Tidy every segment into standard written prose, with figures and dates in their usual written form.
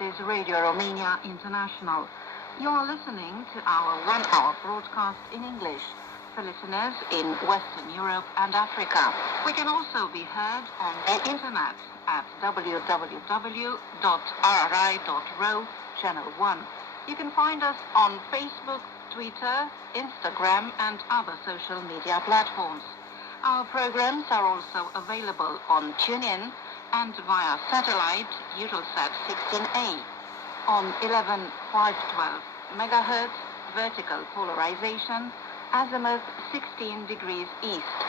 This is Radio Romania International. You are listening to our one-hour broadcast in English for listeners in Western Europe and Africa. We can also be heard on the internet at www.rri.ro, Channel 1. You can find us on Facebook, Twitter, Instagram and other social media platforms. Our programs are also available on TuneIn and via satellite Eutelsat 16A on 11,512 MHz vertical polarization, azimuth 16 degrees east.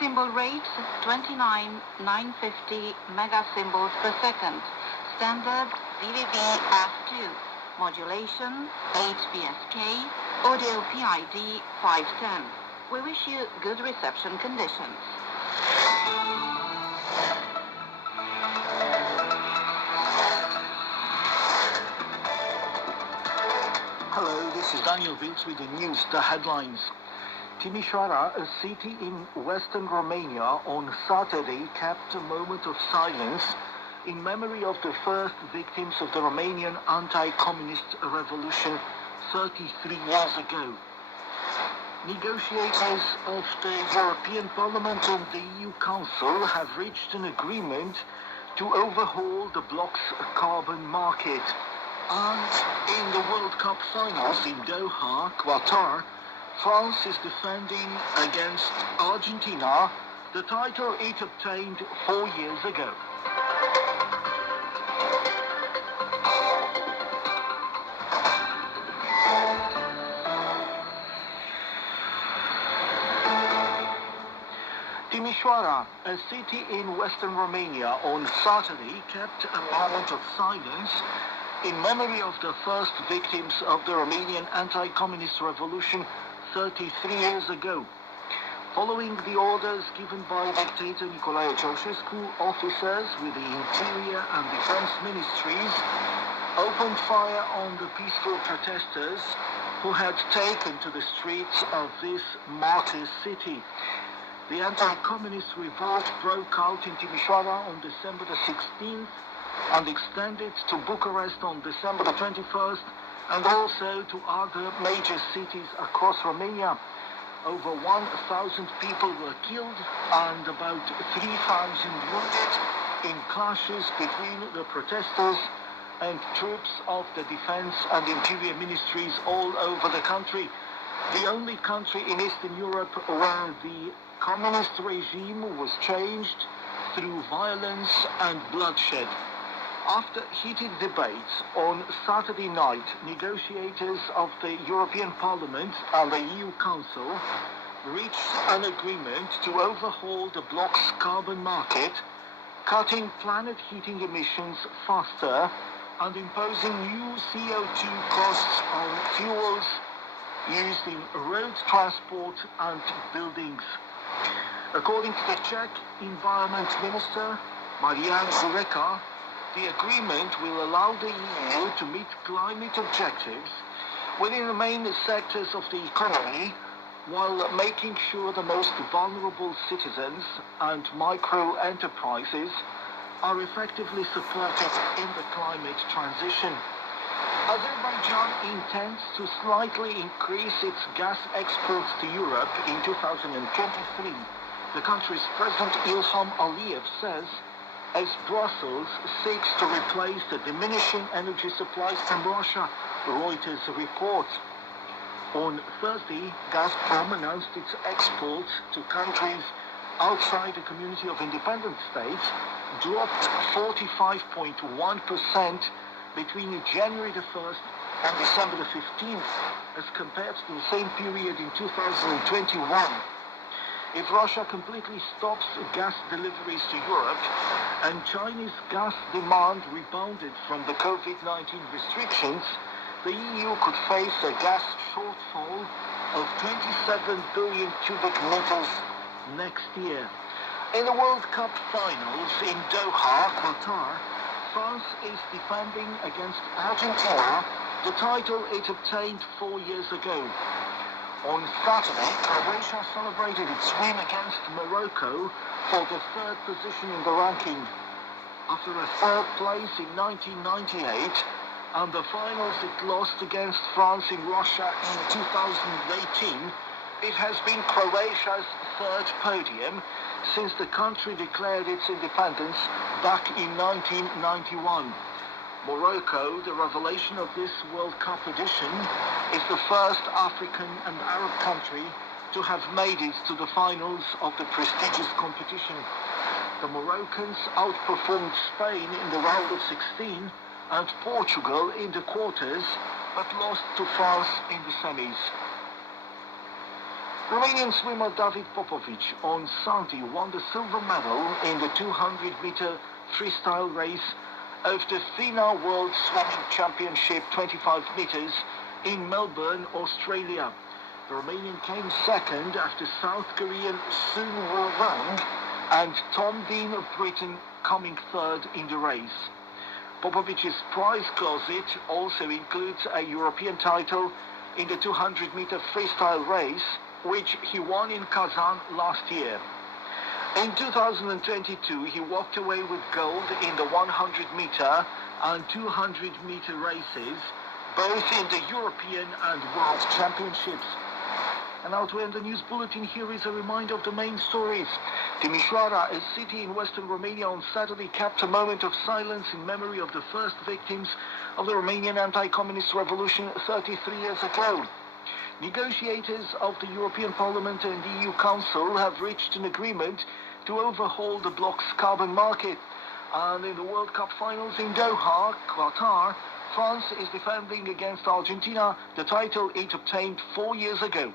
Symbol rate 29,950 megasymbols per second. Standard VVV-F2. Modulation 8 BSK. Audio PID 510. We wish you good reception conditions. Hello, this is Daniel Vilks with the news, the headlines. Timișoara, a city in western Romania, on Saturday kept a moment of silence in memory of the first victims of the Romanian anti-communist revolution 33 years ago. Negotiators of the European Parliament and the EU Council have reached an agreement to overhaul the bloc's carbon market. And in the World Cup finals in Doha, Qatar, France is defending against Argentina the title it obtained 4 years ago. Timișoara, a city in western Romania, on Saturday kept a moment of silence in memory of the first victims of the Romanian anti-communist revolution 33 years ago. Following the orders given by dictator Nicolae Ceausescu, officers with the Interior and Defense Ministries opened fire on the peaceful protesters who had taken to the streets of this martyr city. The anti-communist revolt broke out in Timișoara on December the 16th and extended to Bucharest on December the 21st and also to other major cities across Romania. Over 1,000 people were killed and about 3,000 wounded in clashes between the protesters and troops of the Defense and Interior Ministries all over the country. The only country in Eastern Europe where the communist regime was changed through violence and bloodshed. After heated debates on Saturday night, negotiators of the European Parliament and the EU Council reached an agreement to overhaul the bloc's carbon market, cutting planet heating emissions faster and imposing new CO2 costs on fuels used in road transport and buildings. According to the Czech Environment Minister, Marian Jureka, the agreement will allow the EU to meet climate objectives within the main sectors of the economy while making sure the most vulnerable citizens and micro-enterprises are effectively supported in the climate transition. Azerbaijan intends to slightly increase its gas exports to Europe in 2023. The country's President Ilham Aliyev says, as Brussels seeks to replace the diminishing energy supplies from Russia, Reuters reports. On Thursday, Gazprom announced its exports to countries outside the Community of Independent States dropped 45.1% between January the 1st and December the 15th as compared to the same period in 2021. If Russia completely stops gas deliveries to Europe and Chinese gas demand rebounded from the COVID-19 restrictions, the EU could face a gas shortfall of 27 billion cubic meters next year. In the World Cup finals in Doha, Qatar, France is defending against Argentina the title it obtained 4 years ago. On Saturday, Croatia celebrated its win against Morocco for the third position in the ranking. after a third place in 1998, and the finals it lost against France in Russia in 2018. It has been Croatia's third podium since the country declared its independence back in 1991. Morocco, the revelation of this World Cup edition, is the first African and Arab country to have made it to the finals of the prestigious competition. The Moroccans outperformed Spain in the round of 16 and Portugal in the quarters, but lost to France in the semis. Romanian swimmer David Popovic on Sunday won the silver medal in the 200-meter freestyle race of the FINA World Swimming Championship 25 meters in Melbourne, Australia. The Romanian came second after South Korean Sun Woo-wang and Tom Dean of Britain coming third in the race. Popovic's prize closet also includes a European title in the 200-meter freestyle race, which he won in Kazan last year. In 2022, he walked away with gold in the 100-meter and 200-meter races, both in the European and World Championships. And now to end the news bulletin, here is a reminder of the main stories. Timișoara, a city in western Romania, on Saturday kept a moment of silence in memory of the first victims of the Romanian anti-communist revolution 33 years ago. Negotiators of the European Parliament and the EU Council have reached an agreement to overhaul the bloc's carbon market. And in the World Cup finals in Doha, Qatar, France is defending against Argentina the title it obtained 4 years ago.